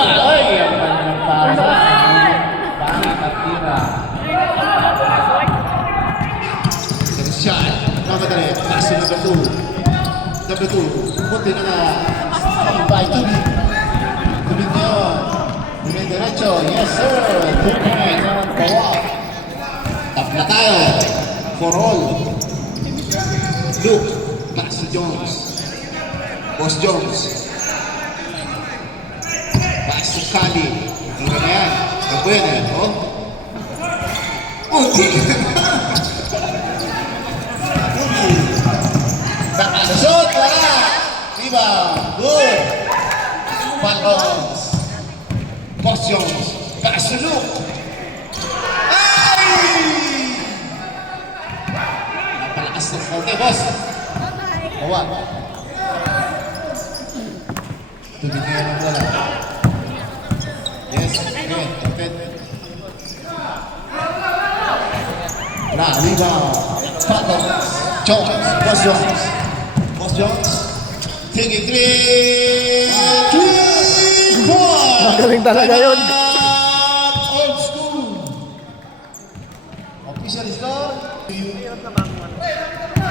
Ay, ang kanyang pasa. Pangit at tira. Second shot. Namadali. Pass to number 2. Number 2. Punti na na. By Tubi. Tubi ngayon. Tubi derecho. Yes sir. 2 points on Kawak. Tap na tayo. For all. Luke. Pass to Jones. Boss Jones. Pass to Kali. Tira na yan. Ang pwede. Oh. Munti ka na. Nakalusot, wala! Rebound, good! Falcons. Boss Jones, pass to Luke. Ay! Napalakas ng konti, boss. Kawan. Tubig nga ng wala. Yes, okay, okay. Na, rebound. Falcons. Jones, Boss Jones. Boss Jones. Taking 3 points. Magaling talaga yun. Old school. Official score.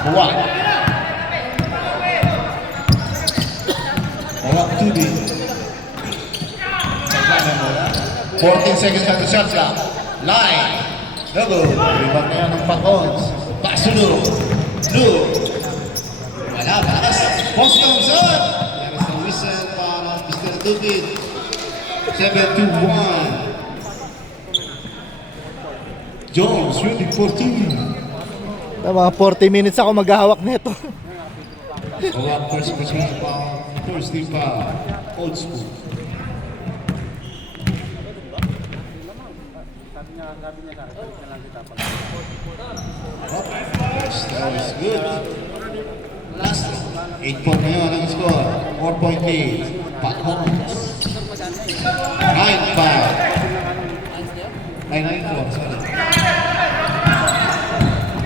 One. Kawak Tubi. 14 seconds on the shot clock. Line. Double. Rebound na yan ng Falcons. Pass to Luke. Luke. Wala, bakas. Boss Jones up. There is a whistle para Mr. Tubig. 7-1. Jones ready for two. Mga 40 minutes ako maghahawak nito. Kawak first personal foul. First team foul. Old school. That is good. Last 8 point na yun ang score. 4-point lead. Falcons. 9-5. Ay, 9-4. Sorry.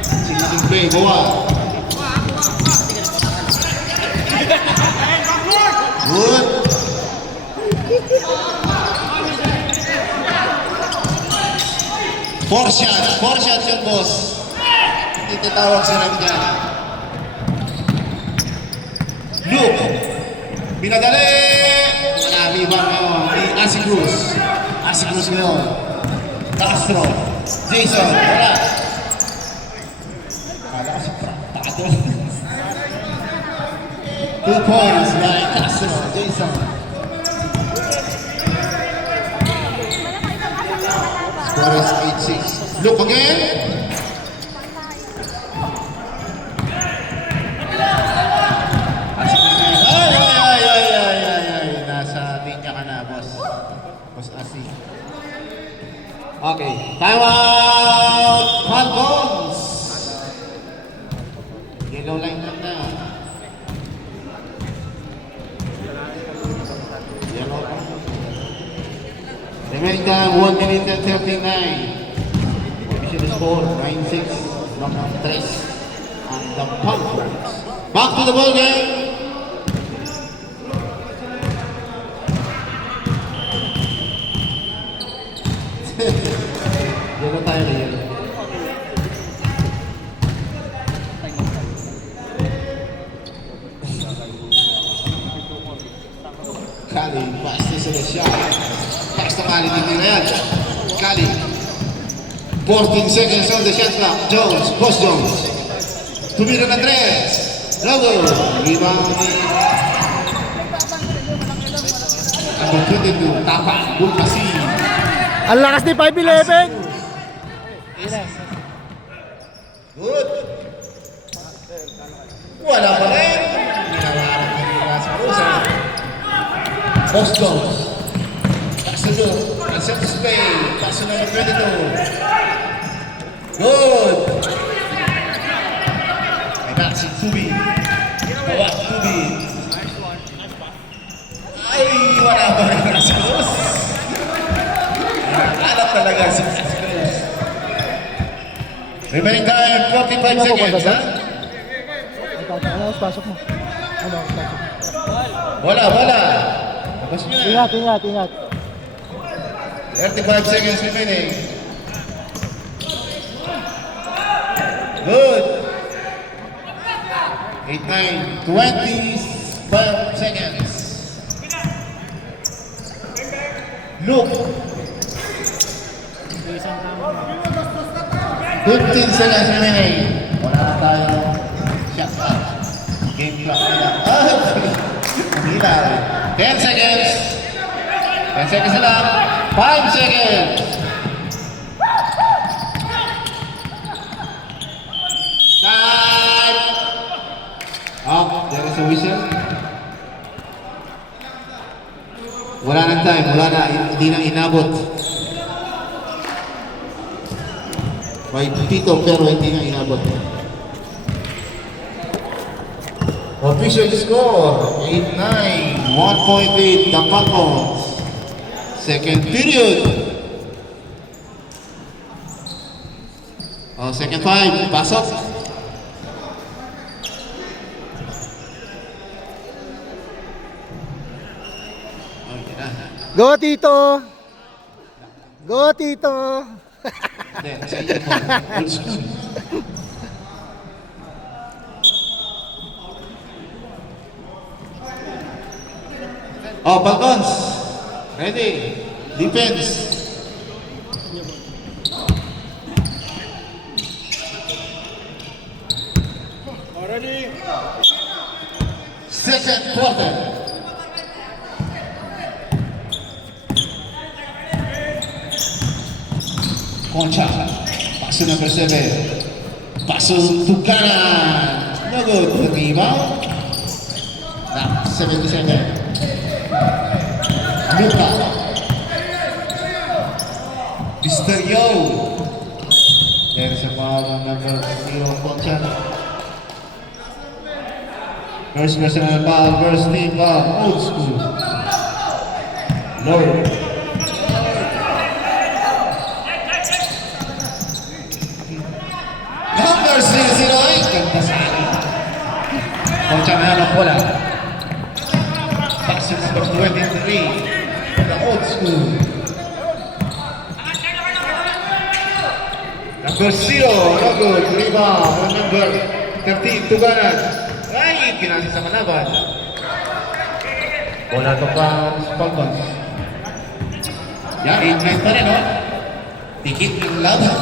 Sinating play. Bawa. Good. Four shots yung boss. Itatawag sila dyan. Luke. Binadali. Marami ba ngayon? Ni Asi Cruz. Asi Cruz ngayon. Castro. Jason. Wala. Kala ko si Prato. 2 points by Castro. Jason. Score is 8-6. Look again. Ay. Nasa linya ka na, boss. Boss Asi. Okay. Time out. Falcons. Yellow line lang na. Yellow line. Remaining time, 1 minute and 39. Official score, 9-6. Knockout 3. And the Falcons. Back to the ball game. Yellow tayo na yellow. Kali, pass to the shot. Pass to Kali, hindi na yan. Kali. 14 seconds on the shot clock. Jones, Boss Jones. Tumira ng 3. Double. Rebound. Number 22, Tapa, Bulpasi. Ang lakas ni 5'11". Good. Wala pa rin. Ninawaran na nila sa pusa. Boss Jones. Taksulo. Cancel to Spain. Paso na ng 22. Good. May back si Tubi. Kawak Tubi. Ay, wala pa rin sa Cruz. Alam talaga si Cruz. Remaining time, 45 seconds, ha? Ano, pasok mo. Ano, pasok mo. Wala. Basta nyo na. Ingat, ingat, ingat. 35 seconds remaining. Good. 8, 9, 25 seconds. Look. 15 seconds remaining. Wala na tayo. Shot out. Game clock nila. Nila. 10 seconds. 10 seconds na lang. 5 seconds. Time. Up. There is a whistle. Wala nang time. Wala na. Hindi na inabot. May pito pero hindi na inabot. Official score 8-9, 1.8 Tapacos. Second period. Second 5, pasok. Yun na. Go, Tito! Go, Tito! Hindi, nasa inyo po. Old school. Falcons. Ready. Defense. Ready? Second quarter. Concha. Paso number 7. Paso to kanan. No good. The rebound. Now, 77. Luka. Misterio. There is a foul on number 0, Concha. First personal foul, first team foul, old school. Lord. Number 008, ganda sa akin. Concha na ng bola. Pass number 23, the old school. Number 0, no good, rebound, number 13, Tuganan. Ay, kinasi sa kalaban. Bola to pa sa Falcons. Yan, 8-9 pa rin, no? Tikit yung laban.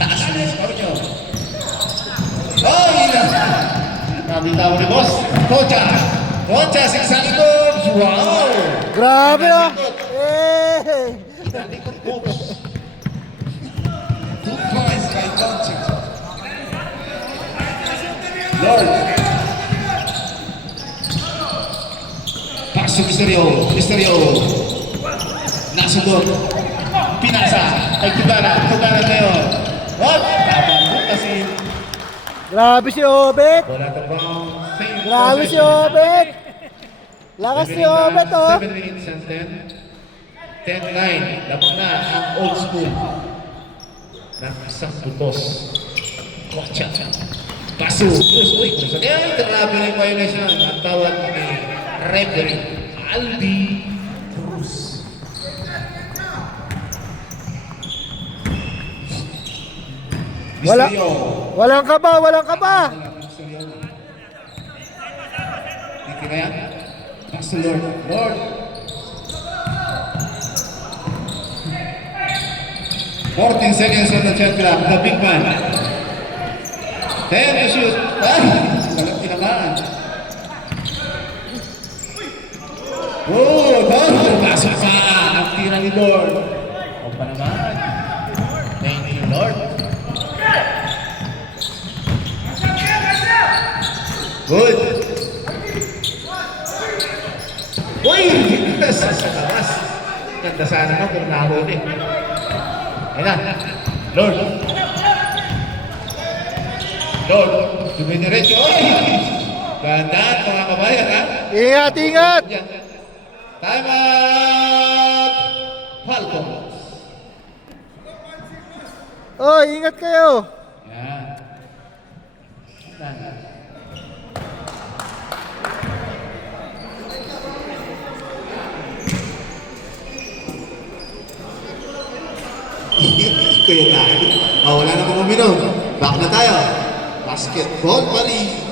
Taas na yung score nyo. Ay, nabita ko ni boss. Concha. Concha, siksang likod. Wow! Grabe, oh! Hey! Siksang likod, boss. 2 points by Concha. Lord. Pasok Misterio. Misterio. Nasugod. Pinasa. Ay, Tuganan. Tuganan ngayon. What? Tapos kasi. Grabe si Obet! Bola to bang. Grabe si Obet! Lakas si Obet, oh! 7 minutes and 10. 10-9. Labang na ang old school. Ng isang putos. Kocha. Paso. Cruz. Uy, Cruz. Kaya traveling violation. Ang tawag ni referee Albi Cruz. Wala. Misterio. Walang kaba, walang kaba! Misterio. Hindi kaya. Paso Lord. Lord. 14 seconds on the shot clock. The big man. 10 to shoot. Ay! Walang tinamaan. Oh, Lord! Pasok pa! Ang tira ni Lord. O pa naman. Thank you, Lord. Good. Uy! Sa taas. Ganda sana no kung nahuli. Ayan na. Lord. Lord. Dumidiretso. Uy! Ganda mga kabayan ha. Ingat, ingat! Time out! Falcons. Oh, ingat kayo! Yan. Kuya tayo. Wala na kong uminom. Back na tayo. Basketball pa rin.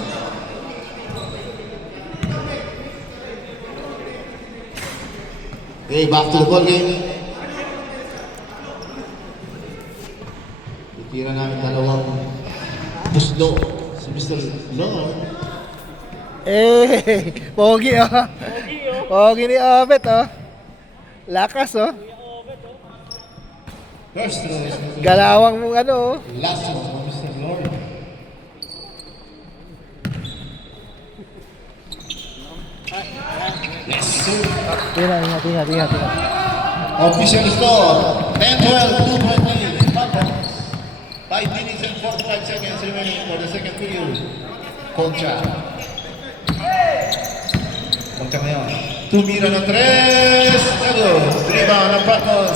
Okay, back to the ball game. Itira namin dalawang puslo. Si Mr. Lord. Pogi oh. Pogi ni Obet oh. Lakas oh. First throw is Galawang mong ano oh. last one from Mr. Lord. Yes, sir. Ingat. Official score 10-12, 2-point lead. 5 minutes and 45 seconds remaining for the second period. Concha. Concha ngayon. Tumira ng 3. Nago. Rebound ng Patmos.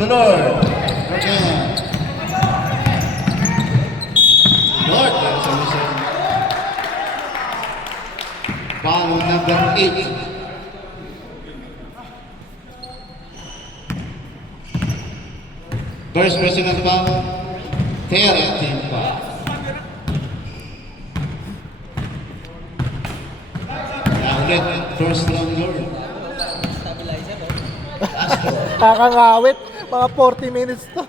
To Lord. Again. Lord. There's a whistle. Foul number 8. First personal foul, third team foul. Now ulit, first round Lord. Kakangawit. Mga 40 minutes to.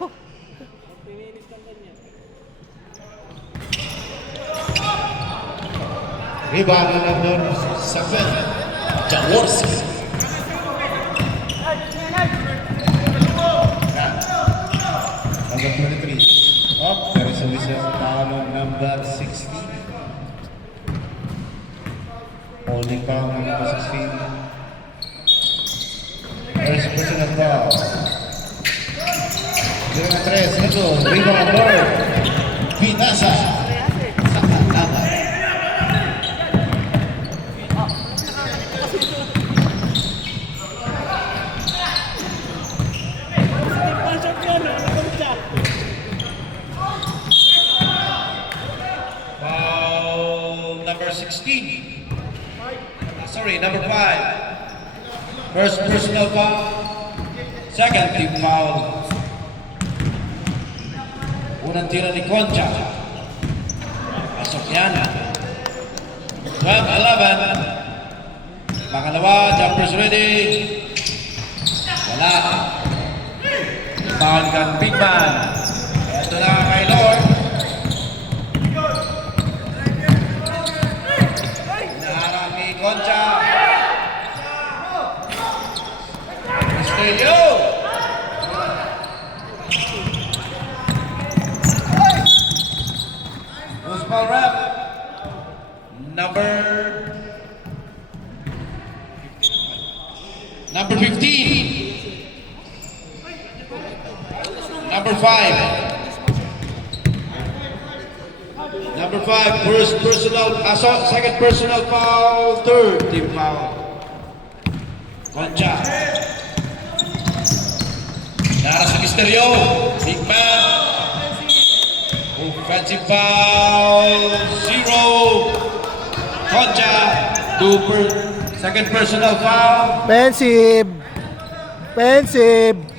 Rebound number 7, Jaworski. Number 23. Oh, there is a whistle. Foul on number 16. Holding foul on number 16. First personal foul. 0-3, Nago. Rebound Lord. Pinasa. Sa kalaban. Foul number 16. Sorry, number 5. First personal foul. Second team foul. Unang tira ni Concha. Pasok yan. 12-11. Pangalawa, jumpers ready. Wala. Foul kang big man. Ito na kay Lord. Naharang ni Concha. Estelio. Foul rep. Number 15. Number 5. Number 5, second personal foul, third team foul. Concha. Nara sa Misterio. Big man. Offensive foul, 0. Concha. Second personal foul. Pensive.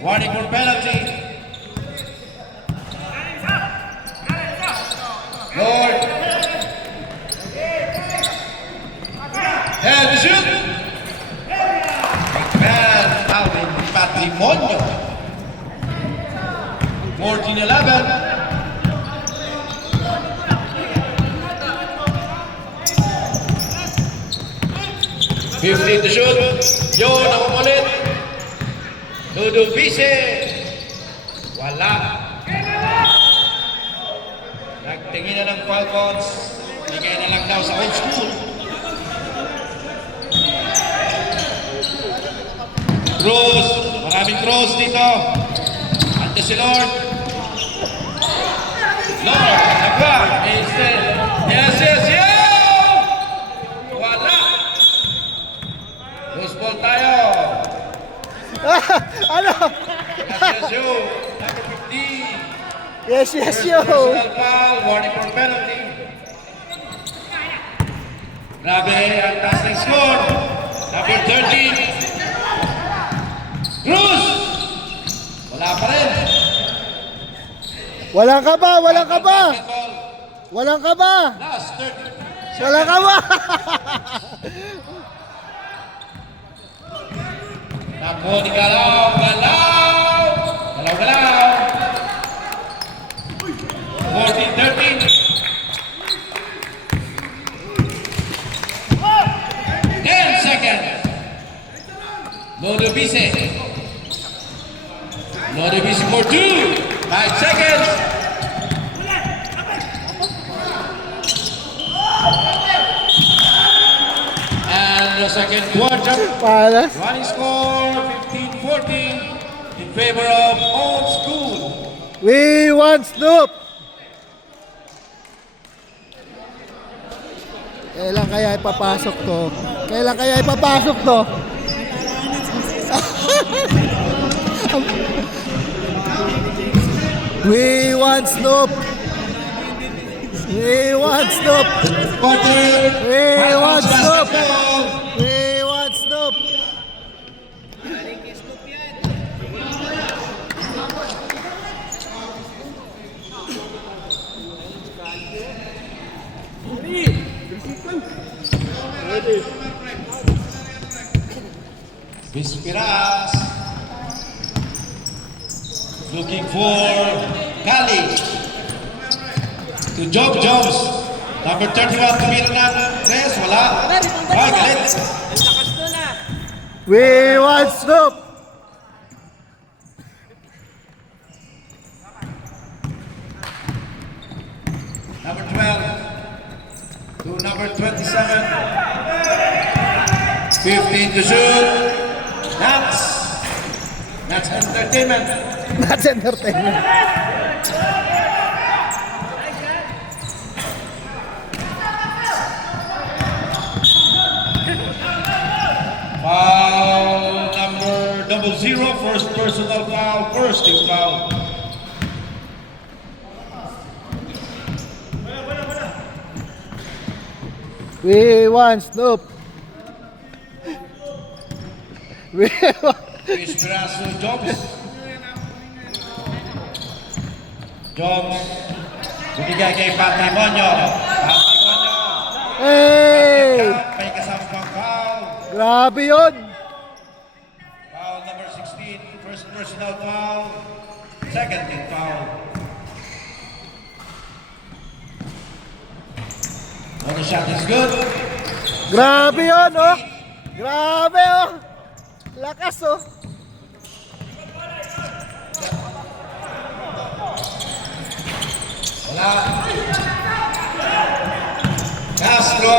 Warning for penalty. Lord. And shoot. McMahon Alvin Patrimonio. 14-11. Fifteen to shoot. Yun, nakukulit. Dudu Bise. Wala. Nagtingin na ng Falcons. Bigay na lang daw sa old school. Cruz. Maraming Cruz dito. Ante si Lord. Lord. Nagwag. Yes. Wala. Loose ball tayo. Ano? Yes, you. Number 15. Yes, yo. Personal foul, warning for penalty. Grabe, ang taas ng score. Number 13. Cruz! Wala pa rin. Walang kaba, walang kaba. Basketball. Walang kaba. Last 30. Walang kaba. Nako, di galaw. Galaw. Galaw. 14-13. 10 seconds. Lodo Bise. Lodo Bise for 2. 5 seconds. And the second quarter. Palas. Running score 15-14 in favor of Old School. We want Snoop. Kailan kaya ipapasok to? Kailan kaya ipapasok to? We want Snoop. We want Snoop. Quarter. We want Snoop. Basketball. We want Snoop. Vispiras. Looking for Kali. To Jobs. Number 31 tumira ng tres. Wala. Ay, galit. We want Snoop. Number 12 to number 27. 15 to shoot. That's entertainment. That's entertainment. Foul number 00, first personal foul, first team foul. We want Snoop. We want... Vispiras to Jobs. Jobs. Binigay kay Patrimonio. Patrimonio. Hey! May kasama pang foul. Grabe yun. Foul number 16, first personal foul, second team foul. Another shot is good. Grabe yun, oh. Grabe, oh. Lakas, oh. Wala. Castro.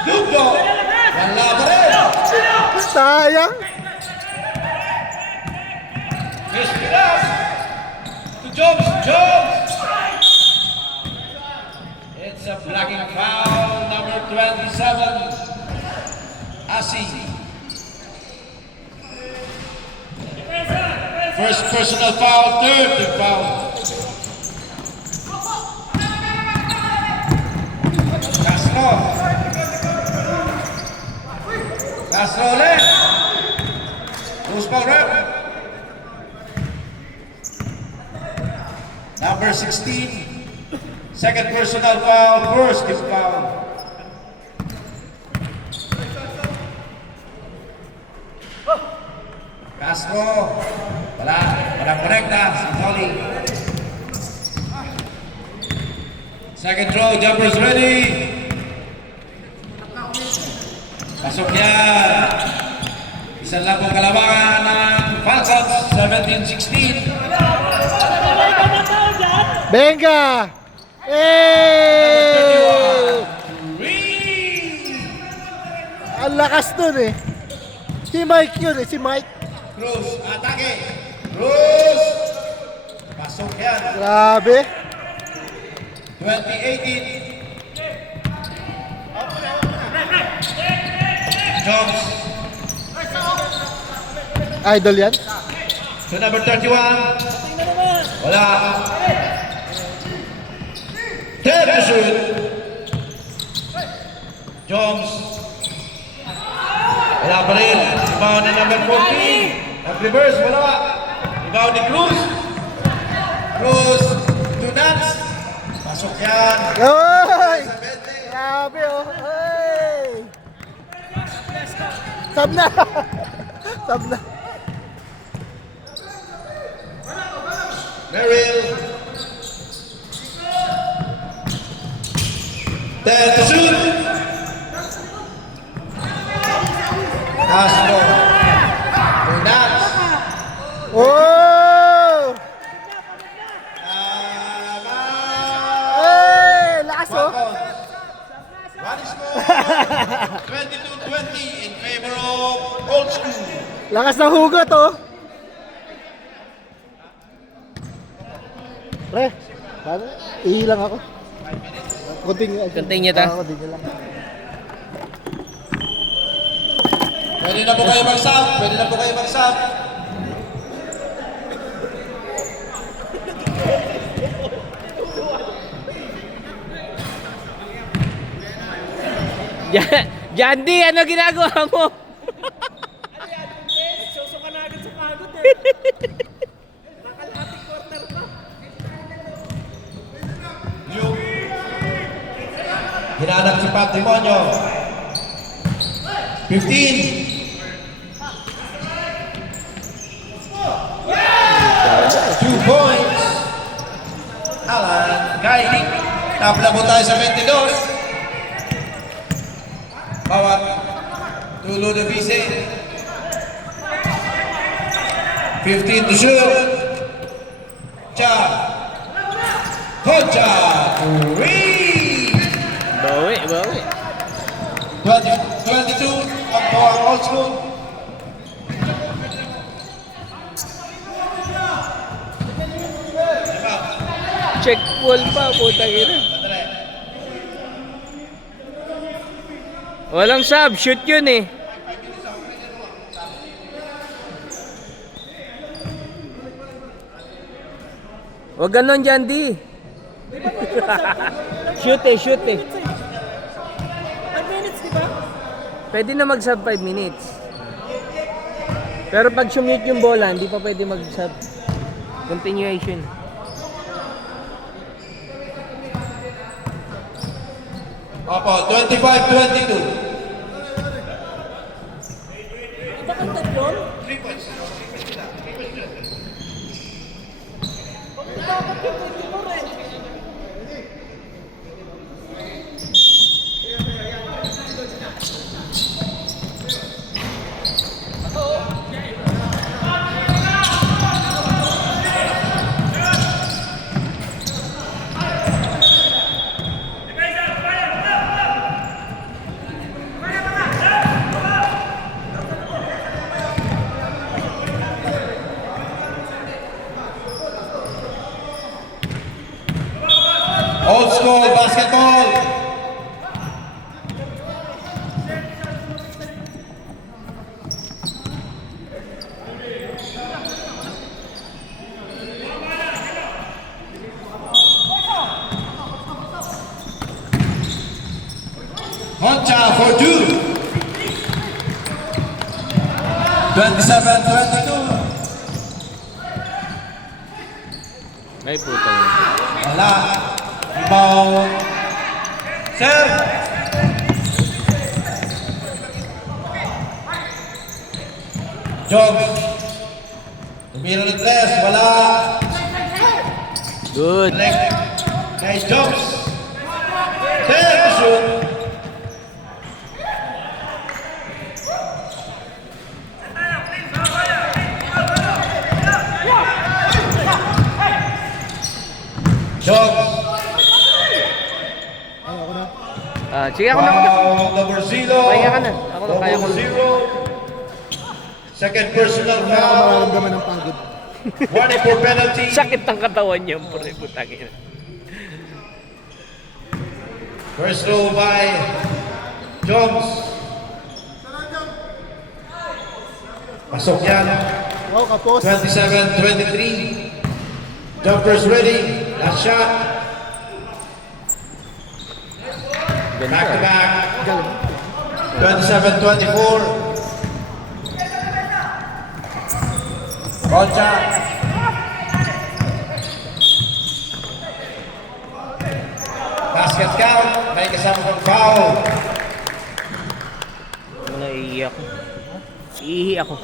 Snoop Dogg. Wala pa rin. Sayang. Vispiras. To Jobs. It's a blocking foul, number 27. Asi. First personal foul, third team foul. Castro ulit. Loose ball rep. Number 16. Second personal foul, first team foul. Castro. Walang konekta si Tolly. Second throw, jumpers ready. Pasok niya. Isang lang pong kalabangan ng Falcons, 17-16. Benga! Hey! Ang lakas dun, eh. Si Mike yun, eh. Si Mike. Cruz, atake. Cruz. Pasok yan. Grabe. 2018. Jones. Idol yan. To number 31. Wala. 10 to shoot. Jones. Wala pa rin. Rebound ni number 14. At reverse, wala. Rebound ni Cruz. Cruz to Nats. Pasok yan. Oy! Sa 20. Grabe oh. Oy! Sab na. Sab na. Merrill. There to shoot. Castro. To Nats. Oh! Hey! Lakas oh. What is score? 22-20 in favor of Old School. Lakas ng hugot oh. Pre, paano? Ihilang ako. Continue. Continue ta? Continue lang. Pwede na po kayo mag-sub. Pwede na po kayo mag-sub. Jandy, ano ginagawa mo? Susuka na agad sa pagod eh. Nakalahating quarter pa. Yung hinanap si Patrimonio. 15. 2 points. Alan Gailing. Tabla po tayo sa 22. Bawat tulo na bise. 15 to shoot. Cha. Hoja. Three. Bawi, bawi. 22 up for Old School. Check ball pa, putang ina. Walang sub, shoot yun eh. Huwag ganon dyan, di. Shoot eh, shoot eh. 5 minutes, di ba? Pwede na mag-sub 5 minutes. Pero pag sumute yung bola, hindi pa pwede mag-sub. Continuation. Opo, 25-22. Iba kang tatlon? 3 points. Dapat yung 24 eh. Old School Basketball. Honcha for 2. 27-22. Ay, putang ina. Wala. Rebound. Sir. Job. Tumira ng tres. Wala. Good. Kay Jobs. There to shoot. Jobs. Sige, ako na. Foul number 0. Pahinga ka na. Ako na, kaya ko Number na. 0. Second personal Kaya ako foul. mararamdaman ng pagod. Warning for penalty. Sakit ng katawan niya, pre, putang ina. First row by Jones. Pasok yan. Wow, kapos. 27-23. Jumpers ready. Last shot. Back to back. 27-24. Concha. count. May kasama ng foul. Wala, iihi ako. Iihi ako.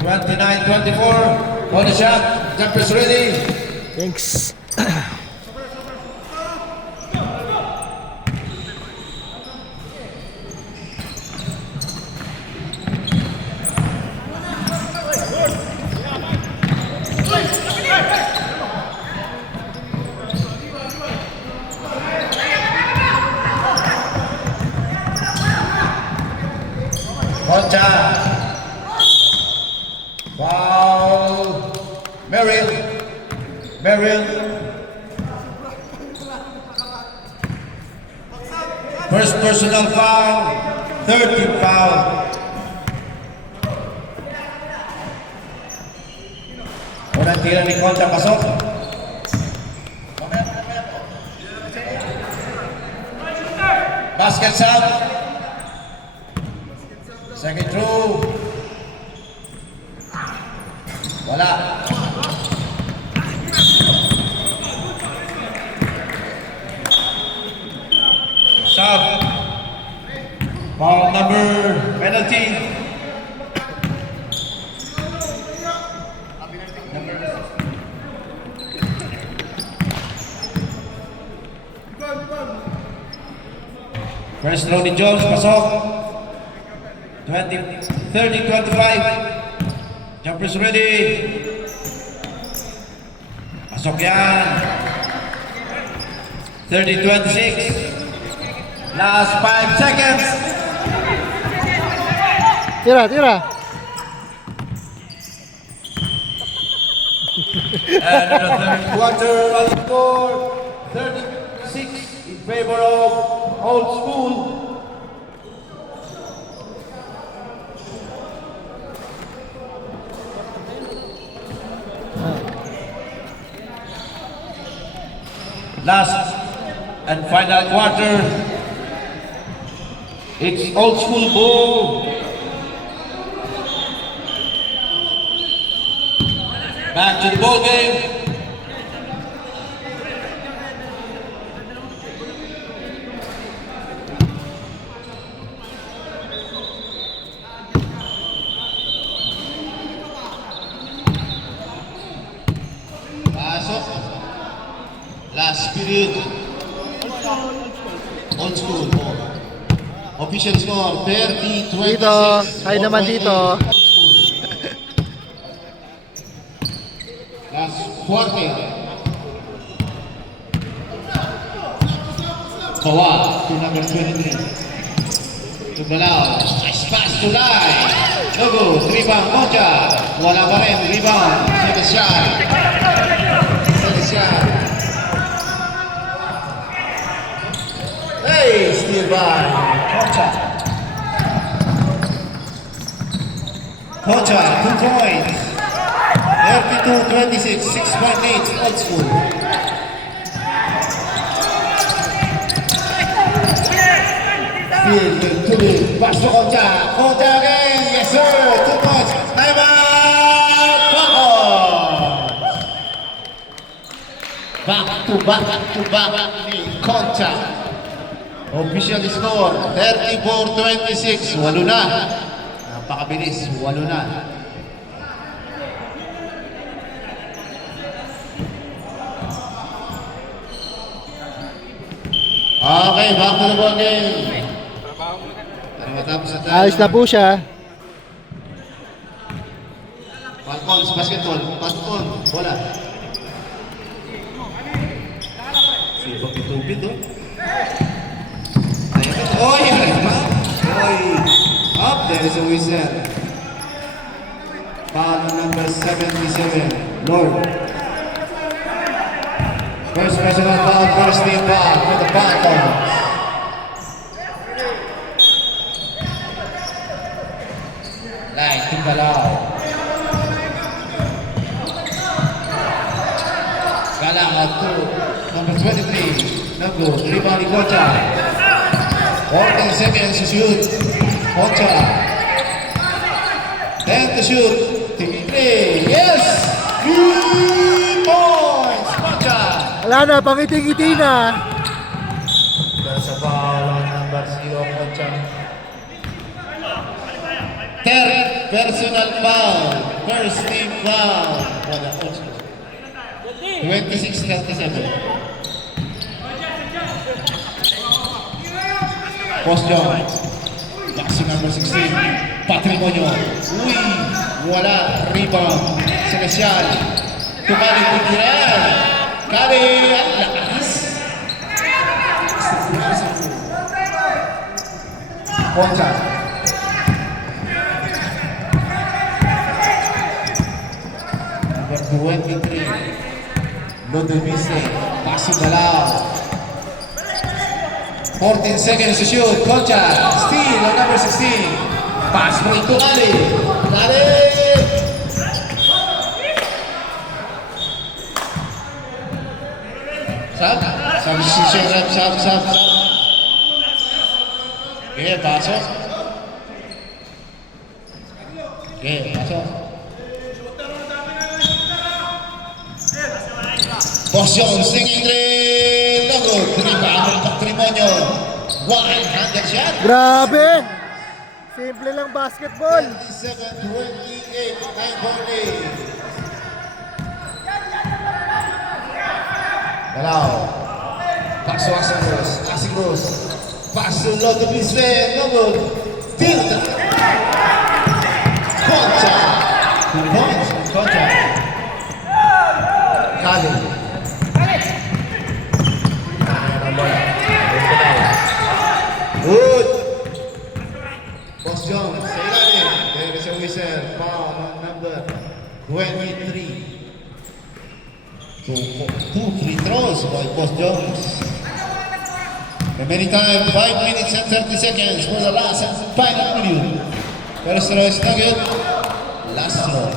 29-24. On the shot. Jumpers ready. Thanks. Concha. Foul. Merrill. Merrill. First personal foul. Third team foul. Unang tira ni Concha pasok. Basket shot. Second throw. Wala. Sub. Foul number penalty. First throw ni Jones, pasok. 30-25. Jumpers ready. Pasok yan. 30-26. Last 5 seconds. Tira, tira. And in the third quarter, on the score, 36 in favor of Old School. Last and final quarter, it's Old School ball. Back to the ball game. Pasok. Last period. Old School. Official score 30-26. Dito. Hi naman dito. Last quarter. Kawa to number 23. To Balao. Nice pass to Lai. No good. Rebound Mocha. Wala pa rin. Rebound. Second shot. Second shot. Hey, steal by Mocha. Mocha, 2 points. 32-26, 6.8, Old School. Field to the pass to Concha. Concha again, yes sir, 2 points. Time out, back ni Concha. Official score, 34-26, 8 na. Napakabilis, 8 na. Okay, back to the ball game. Para matapos na tayo. Ayos na po siya. Falcons, basketball. Falcon, bola. Sibak yung tubig, oh. Ayan ito. Oh, yan. Oy. Up, there is a whistle. Foul number 77, Lord. First personal foul, first team foul for the Falcons. Line to Galao. Galao out to number 23, no good. Rebound ni Concha. 14 seconds to shoot. Concha. 10 to shoot. 3. Yes! 3 points! Wala na, pangiti-ngiti na. There's a foul on number 0, Concha. Third personal foul. First team foul for the Old School. 26-37. Post Jones. Back to number 16. Patrimonio. Uy! Wala. Rebound. Celestial. Tumalik pikiran. Kali. Ang lakas. Concha. Number 23. Lodovice. Pasi Balao. 14 seconds to shoot. Concha. Steal on number 16. Pass mo ito kali. Kali. Sab. Sabi si Sherab. Sab. Okay, pasok. Okay, pasok. Boss Jones, singing three. No good. Rebound ng Patrimonio. One-handed shot. Grabe! Simple lang basketball. 27-28. 9-point. Balao. Pass to Asing Rose. Pass to Lodovice. No good. Tilda. Concha. 2 points. Concha. Kali. Good. Boss Jones, sa ilalim. There is a whistle. Foul on number 23. Two free throws by Boss Jones. Remaining time, 5 minutes and 30 seconds for the last and final period. First throw is not good. Last throw.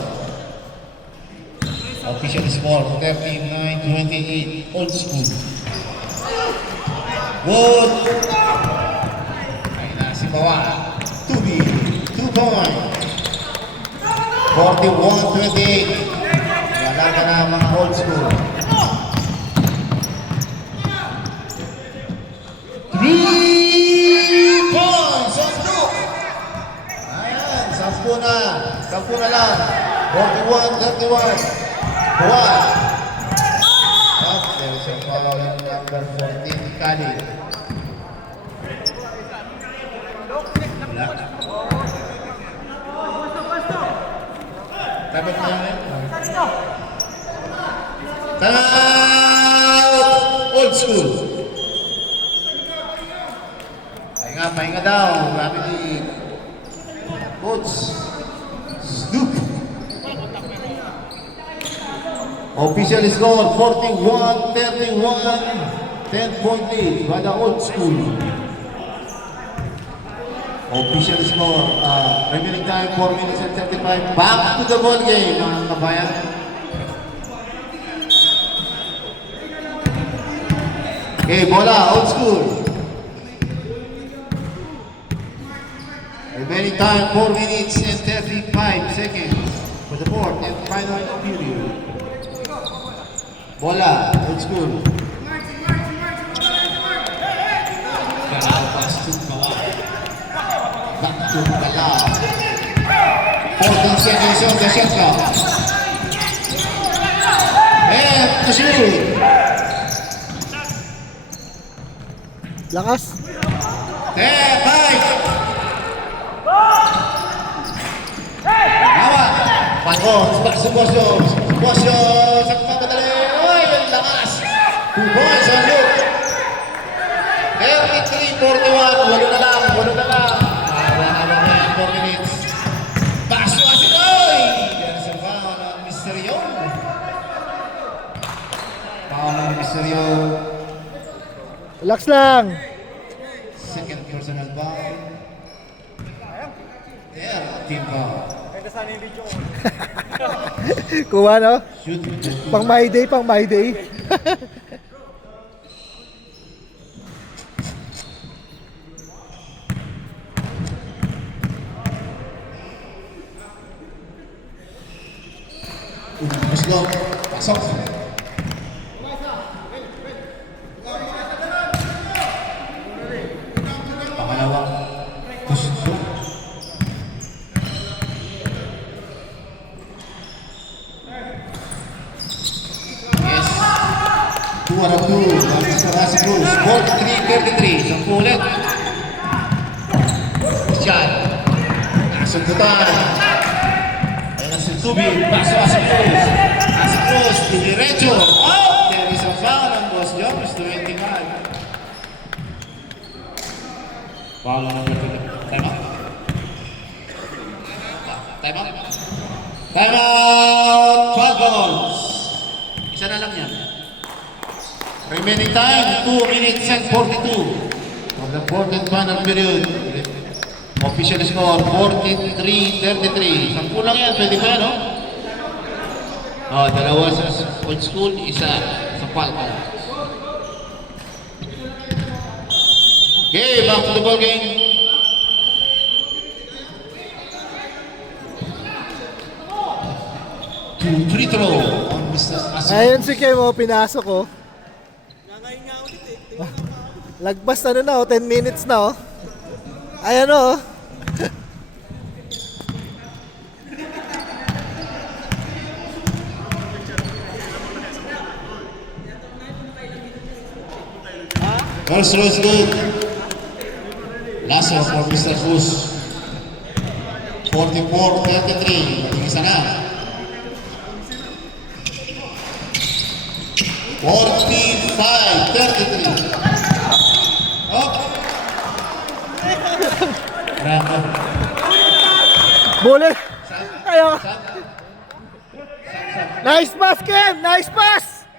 Official score, 39-28, Old School. Good. Ayun na si Bawa. 2 points. 41-28. Lalaga na mga Old School. 3 points on Duke. Ayan, 10 na lang. 41-31. Buwan. There is a foul on number 14, Kali. Tabot na yan. Timeout! Old School. Pahinga daw. Grabe ni Coach Snoop. Official score 41-31. 10-point lead by the Old School. Official score, remaining time 4 minutes and 35. Back to the ball game, mga kabayan. Okay, bola, Old School. Remaining time 4 minutes and 35 seconds for the fourth and final period. Bola, Old School. Pass to Balao. Back to Balao. 14 seconds on the shot clock. And to shoot. Lakas. 10-5. Awa. Pangos, back to Boss Jones. Boss Jones, ang papadali. Oy, ang lakas. 2 points on Luke. 33-41. Walo na lang. Hawak na yan, 4 minutes. Pass to Asinoy. There's a foul on Mr. Young. Foul on Mr. Young. Relax lang. Second personal foul. Yeah, team foul. Kuha, no? Shoot. Pang my day. Let's go. Pasok. pangalawang posisyon. Yes. 2 out of 2. Bangis sa Rasi Cruz. 43-33. Isang ulit. Diyan. Nasundutan. Ayan na si Tubig. Paso Rasi Cruz. Rasi Cruz. Diretso. Oh! There is a foul on Boss Jones. 25. Foul on number 2. Time out. Time out. Time out. Falcons. Isa na lang yan. Remaining time, 2 minutes and 42 of the fourth and final period. Official score, 43-33. Sampu lang yan, pwede ba yan, no? Oh, dalawa sa old school, isa sa Falcons. Okay, back to the ball game. Free throw on Mr. Asim. Ayun si Kim, oh, pinasok ko. Nangayin nga ulit eh. Lagpas ano na, oh, 10 minutes na, oh. Ayan, oh. First row is good. Last one for Mr. Cruz. 44-33. Maging isa na. 45-33. Oh! Bravo. Bullet. Ayo. Nice pass, Kim! Nice pass!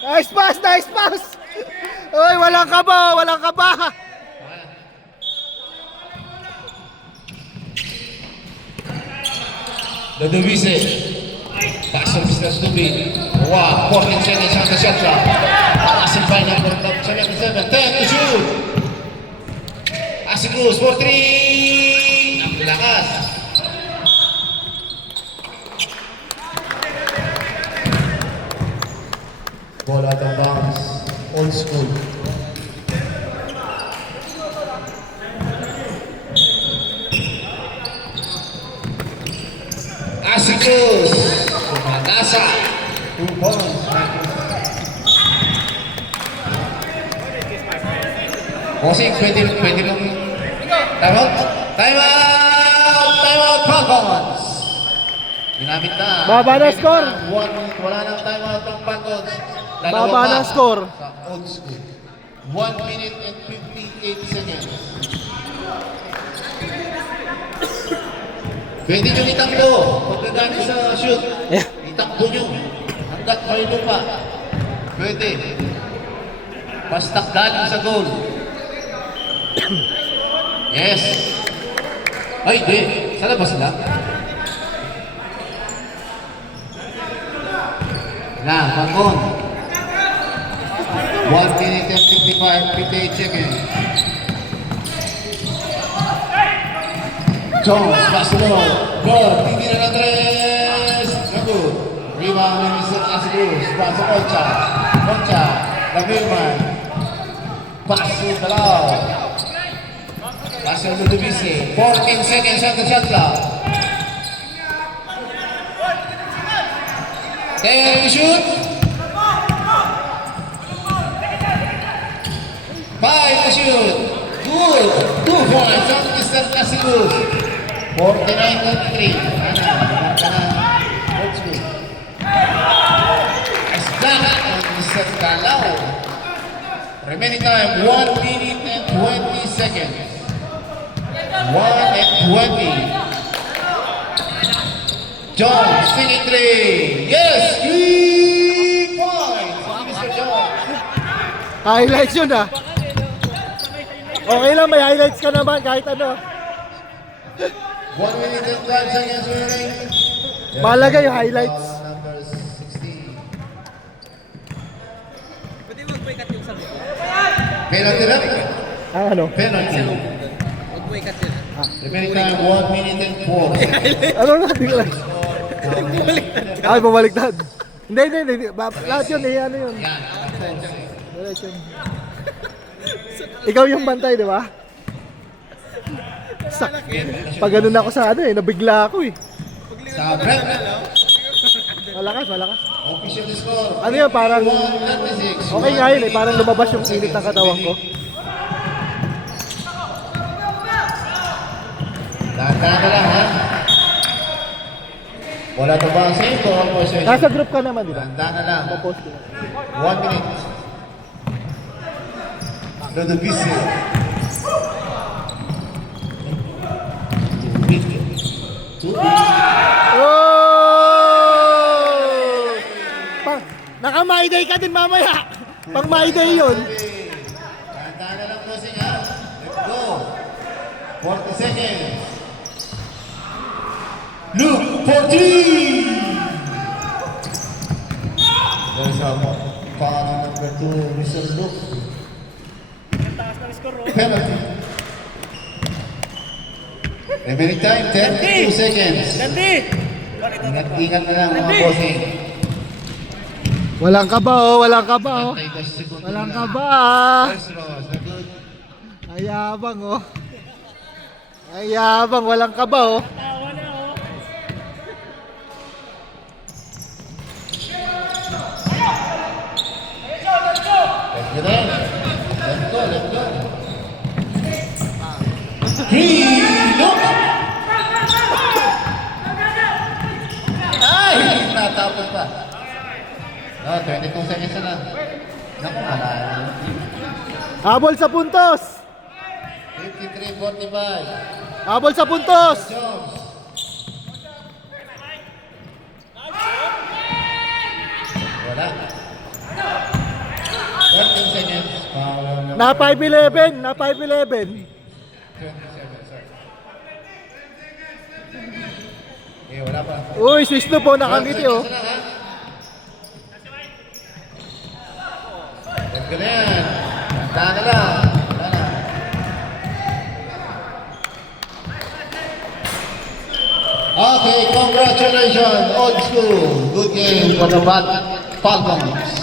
Nice pass! Nice pass! Uy, walang kaba! Walang kaba! Ludovise. Pass of Mr. Stubby. Wow, 14 seconds on the shot clock. Passing by number 77. 10 to shoot. Passing goes for 3. Ang lakas. Ball out of bounds. Old school. Asikus. Tumatasa. 2 points. Bossing, pwede lang. Time out. Time out. Time out, Falcons. Ginamit na. Baba na score. 1 minute. Wala nang time out ng Falcons. Baba na score. Sa old school. 1 minute and 58 seconds. Pwede nyo itakbo. Pagkagamit sa shoot, itakbo nyo. Hanggat may lupa. Pwede. Basta galing sa goal. Yes. Ay, di. Sa labas lang. Na, Falcon. 1 minute and 58 seconds. Jones, pass the ball. Good. Titira na tres. Good. Rebound ni Mr. Asigus. Pass sa Concha. Concha. Davilman. Pass to Balao. Pass to Ludovise. 14 seconds on the shot clock. There you shoot. 5 to shoot. Good. 2 points on Mr. Asigus. 49-3. Old school. Esdahan on Mr. Calao. Remaining time, 1 minute and 20 seconds. 1 and 20. Jones, singing 3. Yes, 3 points on Mr. Jones. Highlights yun, ah. Okay lang, may highlights ka naman kahit ano. 1 minute and 12 seconds remaining. Malaga yung highlights. Number 16. Pwede mag-boycott yung sabi ko. Penalty na? Ah, ano? Penalty. Mag-boycott yun. Remaining time, 1 minute and 4 seconds. Ano na? Di ko lang. Ay, bumaliktad. Hindi. Lahat yun, ano yun. Yan. Diretso yun. Ikaw yung bantay, di ba? Pag ganun ako sa ano eh, nabigla ako eh. Sa break. Malakas, malakas. Official score. Ano yun, parang 136. okay nga yun eh, parang lumabas yung init ng katawan ko. Dahan-dahan na lang, ha? Wala to ba ang save o ang possession? Nasa group ka naman, di ba? Dahan-dahan na lang. Post ko. 1 minute. Rodovicio. Oh! Naka-my-day ka din mamaya. Pang my-day yun. Dahan-dahan na lang, bossing, ha? Let's go. 40 seconds. Look for 3! There's a foul number 2, Mr. Luke. Penalty. Remaining time, 10 seconds. Ingat-ingat na lang mga bossing. Walang kaba oh, walang kaba oh. Antay ka segundo Walang na. kaba. First row, so good. Ayabang oh. Ayabang, walang kaba oh. Let's go then. Let's go. Three, look! Ay! Natapos pa. No, 22 seconds na lang. Naku, malayo. Habol sa puntos. 53-45. Habol sa puntos. Jones. Wala. 13 seconds. Na 5-11, na 5-11. 27, sir. Okay, wala pa. Uy, Swiss no po, nakangiti oh. Let's go na yan. Tanda na lang. Wala na. Okay, congratulations, old school. Good game for the Falcons.